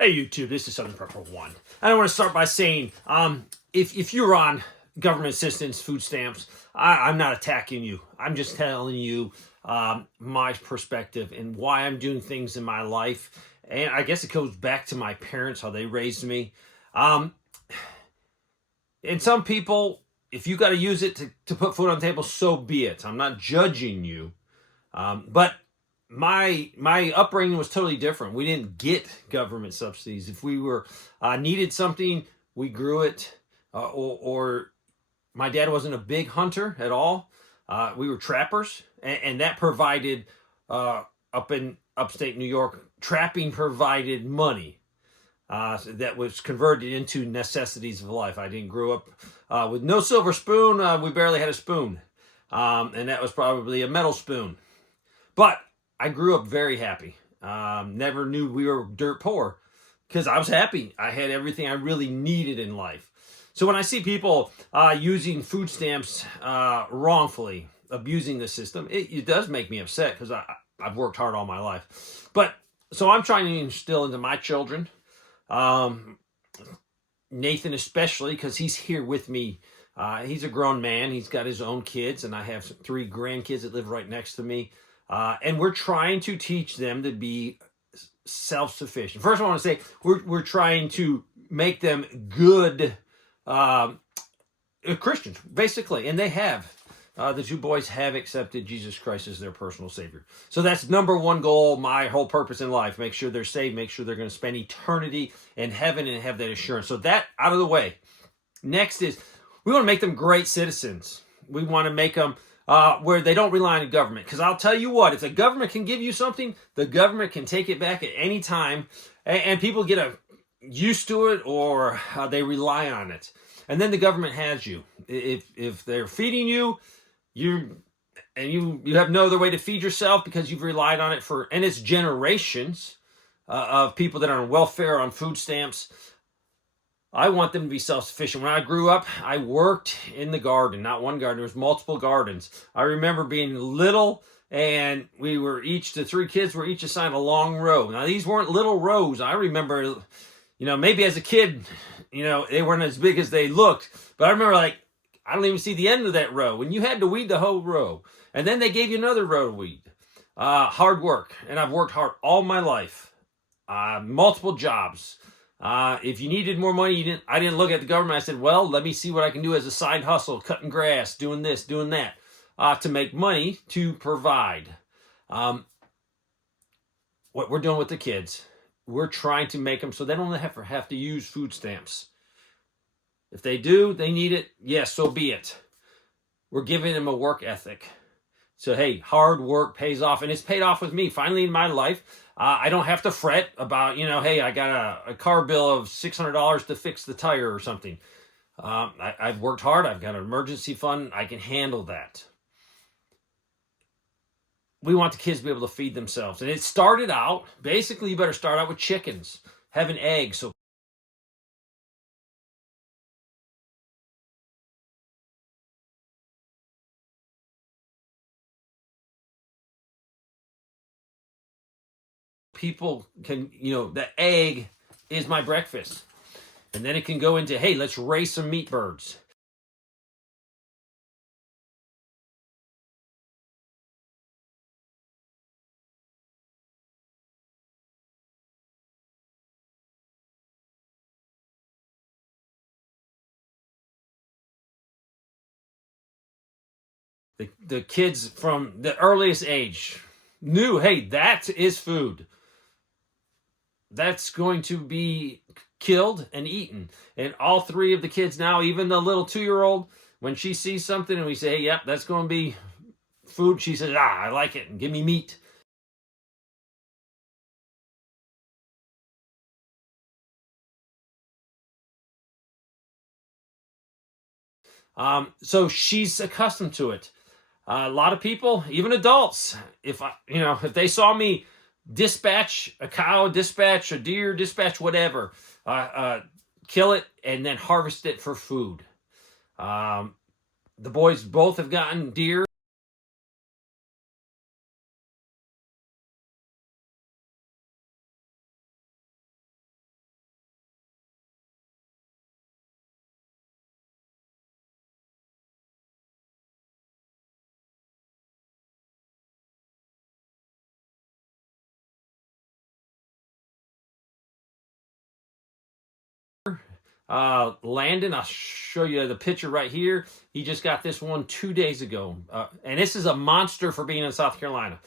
Hey YouTube, this is Southern Prepper One. And I want to start by saying, if you're on government assistance, food stamps, I'm not attacking you. I'm just telling you my perspective and why I'm doing things in my life. And I guess it goes back to my parents, how they raised me. Um, and some people, if you got to use it to put food on the table, so be it. I'm not judging you. But my upbringing was totally different. We didn't get government subsidies. If we were needed something, we grew it. Or my dad wasn't a big hunter at all. We were trappers, and that provided up in upstate New York. Trapping provided money. That was converted into necessities of life. I didn't grow up with no silver spoon. We barely had a spoon, and that was probably a metal spoon. But I grew up very happy. Never knew we were dirt poor because I was happy. I had everything I really needed in life. So when I see people using food stamps wrongfully, abusing the system, it does make me upset because I've worked hard all my life. But so I'm trying to instill into my children, Nathan especially, because he's here with me. He's a grown man. He's got his own kids, and I have 3 grandkids that live right next to me. And we're trying to teach them to be self-sufficient. First, I want to say we're trying to make them good Christians, basically, and they have. The 2 boys have accepted Jesus Christ as their personal Savior. So that's number 1 goal, my whole purpose in life. Make sure they're saved, make sure they're going to spend eternity in heaven and have that assurance. So that out of the way. Next is we want to make them great citizens. We want to make them where they don't rely on the government. Because I'll tell you what, if the government can give you something, the government can take it back at any time. And people get used to it, or they rely on it. And then the government has you. If they're feeding you, you have no other way to feed yourself because you've relied on it and it's generations of people that are on welfare, on food stamps. I want them to be self-sufficient. When I grew up, I worked in the garden, not one garden, there was multiple gardens. I remember being little, and the 3 kids were each assigned a long row. Now, these weren't little rows. I remember, maybe as a kid, they weren't as big as they looked, but I remember, I don't even see the end of that row, and you had to weed the whole row. And then they gave you another row to weed. Hard work, and I've worked hard all my life. Multiple jobs. If you needed more money, I didn't look at the government. I said, well, let me see what I can do as a side hustle, cutting grass, doing this, doing that, to make money to provide. What we're doing with the kids, we're trying to make them so they don't have to use food stamps. If they do, they need it. Yes, so be it. We're giving them a work ethic. So, hey, hard work pays off, and it's paid off with me. Finally, in my life, I don't have to fret about, hey, I got a car bill of $600 to fix the tire or something. I've worked hard. I've got an emergency fund. I can handle that. We want the kids to be able to feed themselves. And it started out, basically, you better start out with chickens, having eggs, so people can, the egg is my breakfast. And then it can go into, hey, let's raise some meat birds. The kids from the earliest age knew, hey, that is food. That's going to be killed and eaten. And all 3 of the kids now, even the little 2-year-old, when she sees something and we say, hey, yep, that's going to be food, she says, I like it, and give me meat. So she's accustomed to it. A lot of people, even adults, if they saw me dispatch a cow, dispatch a deer, dispatch whatever, kill it, and then harvest it for food. The boys both have gotten deer. Landon, I'll show you the picture right here. He just got this one 2 days ago. And this is a monster for being in South Carolina.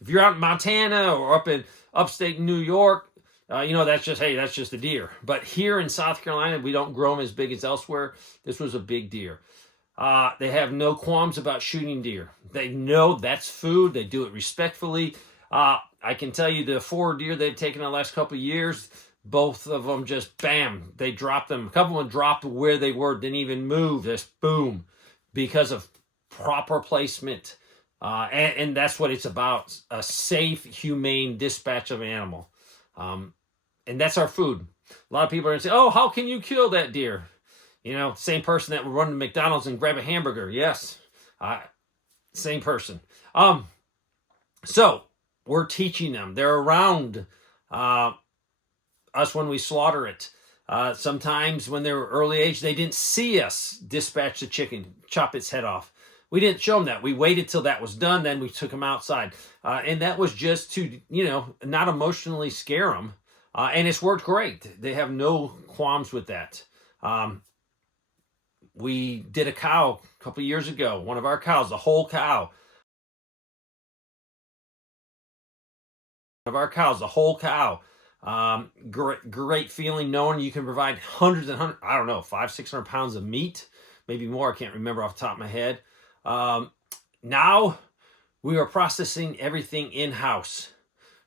If you're out in Montana or up in upstate New York, that's just, hey, that's just a deer. But here in South Carolina, we don't grow them as big as elsewhere. This was a big deer. They have no qualms about shooting deer. They know that's food. They do it respectfully. I can tell you the 4 deer they've taken in the last couple of years, both of them just bam, they dropped them. A couple of them dropped where they were, didn't even move, just boom, because of proper placement. And that's what it's about, a safe, humane dispatch of an animal. And that's our food. A lot of people are going to say, oh, how can you kill that deer? Same person that would run to McDonald's and grab a hamburger. Yes, same person. So we're teaching them. They're around us when we slaughter it. Sometimes when they were early age, they didn't see us dispatch the chicken, chop its head off. We didn't show them that. We waited till that was done. Then we took them outside. And that was just to, not emotionally scare them. And it's worked great. They have no qualms with that. We did a cow a couple of years ago, one of our cows, a whole cow. Great feeling knowing you can provide hundreds and hundreds, I don't know, 500-600 pounds of meat, maybe more. I can't remember off the top of my head. Now we are processing everything in-house,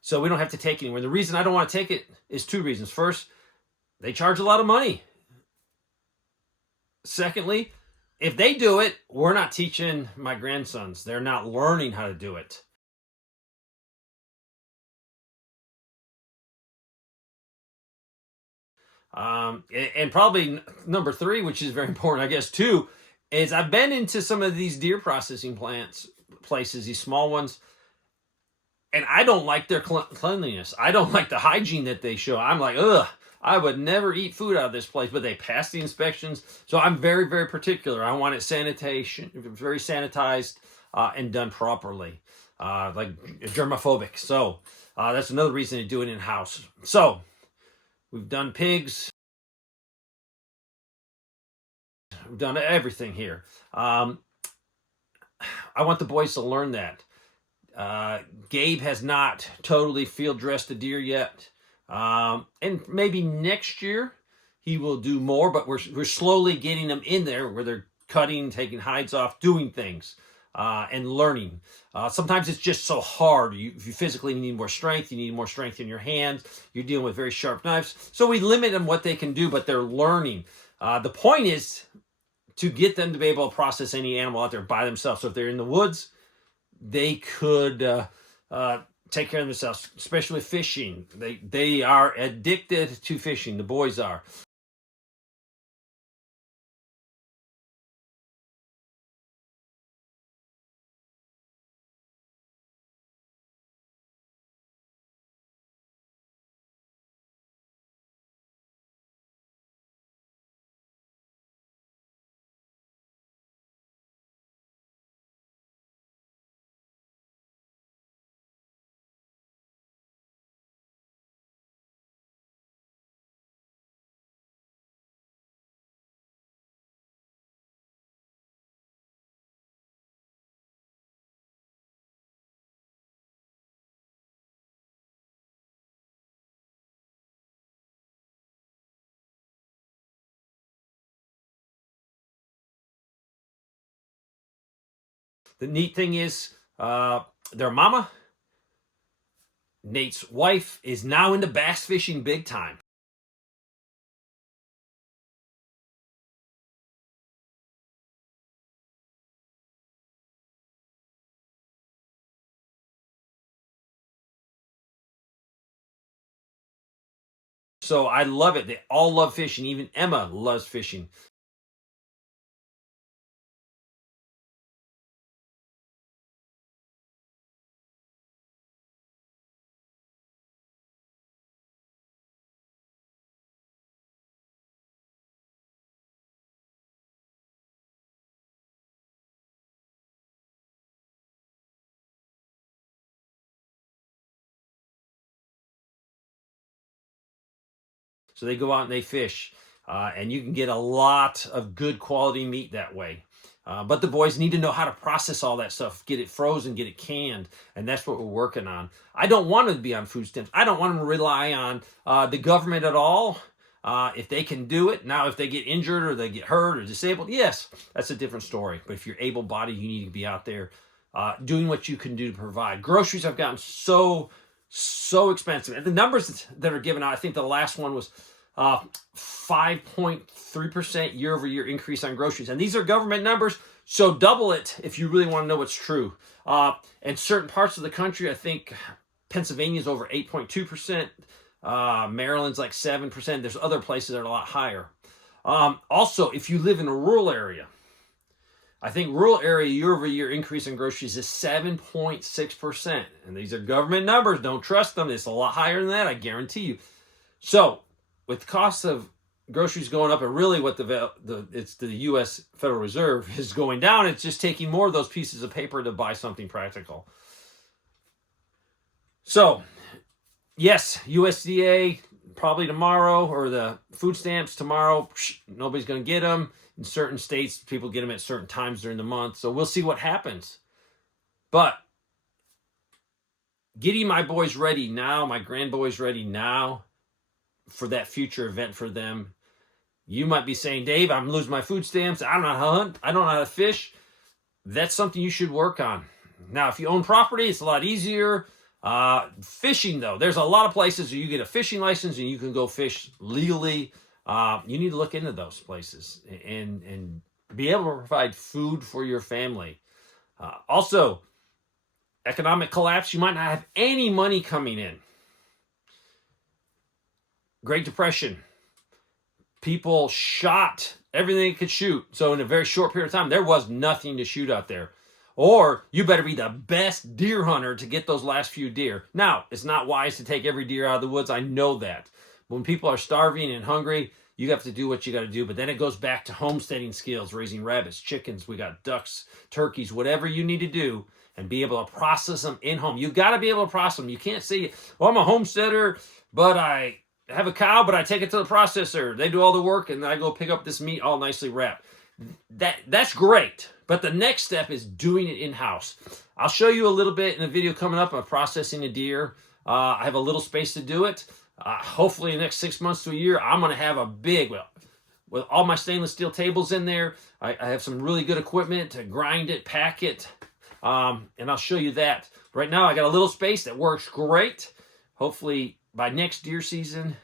so we don't have to take it anywhere. The reason I don't want to take it is 2 reasons. First, they charge a lot of money. Secondly, if they do it, we're not teaching my grandsons. They're not learning how to do it. And probably number 3, which is very important, I guess, too, is I've been into some of these deer processing places, these small ones, and I don't like their cleanliness. I don't like the hygiene that they show. I'm like, ugh, I would never eat food out of this place, but they pass the inspections. So I'm very, very particular. I want it very sanitized, and done properly, like germophobic. So that's another reason to do it in-house. So we've done pigs. We've done everything here. I want the boys to learn that. Gabe has not totally field dressed a deer yet. And maybe next year he will do more, but we're slowly getting them in there where they're cutting, taking hides off, doing things, and learning. Sometimes it's just so hard. You physically need more strength. You need more strength in your hands. You're dealing with very sharp knives. So we limit them what they can do, but they're learning. The point is to get them to be able to process any animal out there by themselves. So if they're in the woods, they could take care of themselves, especially with fishing. They are addicted to fishing. The boys are. The neat thing is, their mama, Nate's wife, is now into bass fishing big time. So I love it. They all love fishing. Even Emma loves fishing. So they go out and they fish, and you can get a lot of good quality meat that way. But the boys need to know how to process all that stuff, get it frozen, get it canned, and that's what we're working on. I don't want them to be on food stamps. I don't want them to rely on the government at all. If they can do it. Now, if they get injured or they get hurt or disabled, yes, that's a different story. But if you're able-bodied, you need to be out there doing what you can do to provide. Groceries have gotten so expensive. And the numbers that are given out, I think the last one was 5.3% year-over-year increase on groceries. And these are government numbers, so double it if you really want to know what's true. And certain parts of the country, I think Pennsylvania is over 8.2%. Maryland's like 7%. There's other places that are a lot higher. Also, if you live in a rural area, I think rural area year-over-year increase in groceries is 7.6%. And these are government numbers. Don't trust them. It's a lot higher than that, I guarantee you. So, with the cost of groceries going up, and really what it's the U.S. Federal Reserve is going down, it's just taking more of those pieces of paper to buy something practical. So, yes, USDA probably tomorrow, or the food stamps tomorrow. Nobody's going to get them. In certain states, people get them at certain times during the month. So we'll see what happens. But getting my boys ready now, my grandboys ready now for that future event for them. You might be saying, Dave, I'm losing my food stamps. I don't know how to hunt. I don't know how to fish. That's something you should work on. Now, if you own property, it's a lot easier. Fishing, though, there's a lot of places where you get a fishing license and you can go fish legally. You need to look into those places and be able to provide food for your family. Also, economic collapse, you might not have any money coming in. Great Depression, people shot everything they could shoot. So in a very short period of time, there was nothing to shoot out there. Or you better be the best deer hunter to get those last few deer. Now, it's not wise to take every deer out of the woods. I know that. When people are starving and hungry, you have to do what you got to do. But then it goes back to homesteading skills, raising rabbits, chickens, we got ducks, turkeys, whatever you need to do, and be able to process them in home. You got to be able to process them. You can't say, well, I'm a homesteader, but I have a cow, but I take it to the processor. They do all the work, and I go pick up this meat all nicely wrapped. That's great. But the next step is doing it in-house. I'll show you a little bit in a video coming up of processing a deer. I have a little space to do it. Hopefully in the next 6 months to a year, I'm going to have a big, with all my stainless steel tables in there. I have some really good equipment to grind it, pack it, and I'll show you that. Right now, I got a little space that works great. Hopefully by next deer season,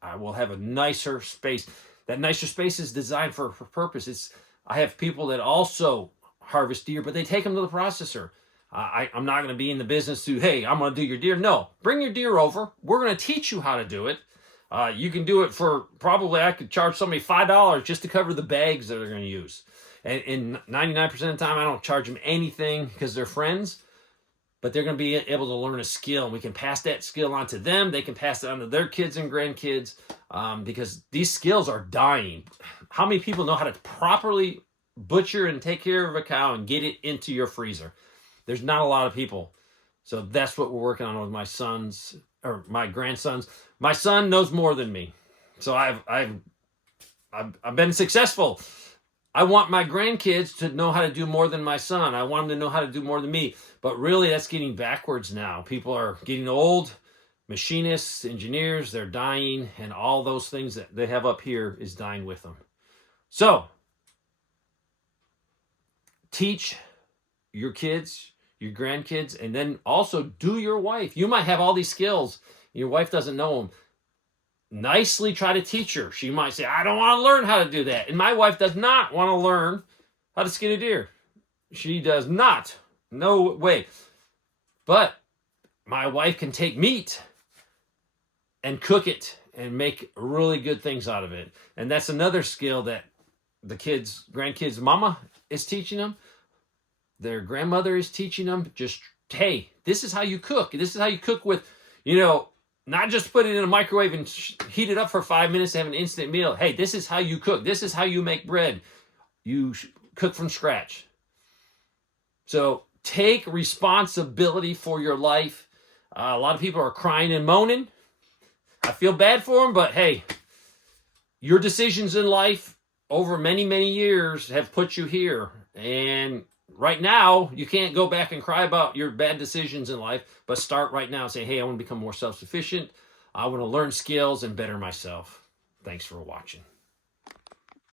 I will have a nicer space. That nicer space is designed for a purpose. I have people that also harvest deer, but they take them to the processor. I'm not going to be in the business to, hey, I'm going to do your deer. No, bring your deer over. We're going to teach you how to do it. You can do it for probably, I could charge somebody $5 just to cover the bags that they're going to use. And 99% of the time, I don't charge them anything because they're friends, but they're going to be able to learn a skill. And we can pass that skill on to them. They can pass it on to their kids and grandkids because these skills are dying. How many people know how to properly butcher and take care of a cow and get it into your freezer? There's not a lot of people. So that's what we're working on with my sons, or my grandsons. My son knows more than me. So I've been successful. I want my grandkids to know how to do more than my son. I want them to know how to do more than me. But really, that's getting backwards now. People are getting old. Machinists, engineers, they're dying. And all those things that they have up here is dying with them. So, teach your kids, your grandkids, and then also do your wife. You might have all these skills. Your wife doesn't know them. Nicely try to teach her. She might say, I don't want to learn how to do that. And my wife does not want to learn how to skin a deer. She does not. No way. But my wife can take meat and cook it and make really good things out of it. And that's another skill that the kids, grandkids, mama is teaching them. Their grandmother is teaching them. Just, hey, this is how you cook. This is how you cook with, not just put it in a microwave and heat it up for 5 minutes to have an instant meal. Hey, this is how you cook. This is how you make bread. You cook from scratch. So take responsibility for your life. A lot of people are crying and moaning. I feel bad for them, but hey, your decisions in life over many, many years have put you here. And right now, you can't go back and cry about your bad decisions in life, but start right now and say, hey, I want to become more self-sufficient. I want to learn skills and better myself. Thanks for watching.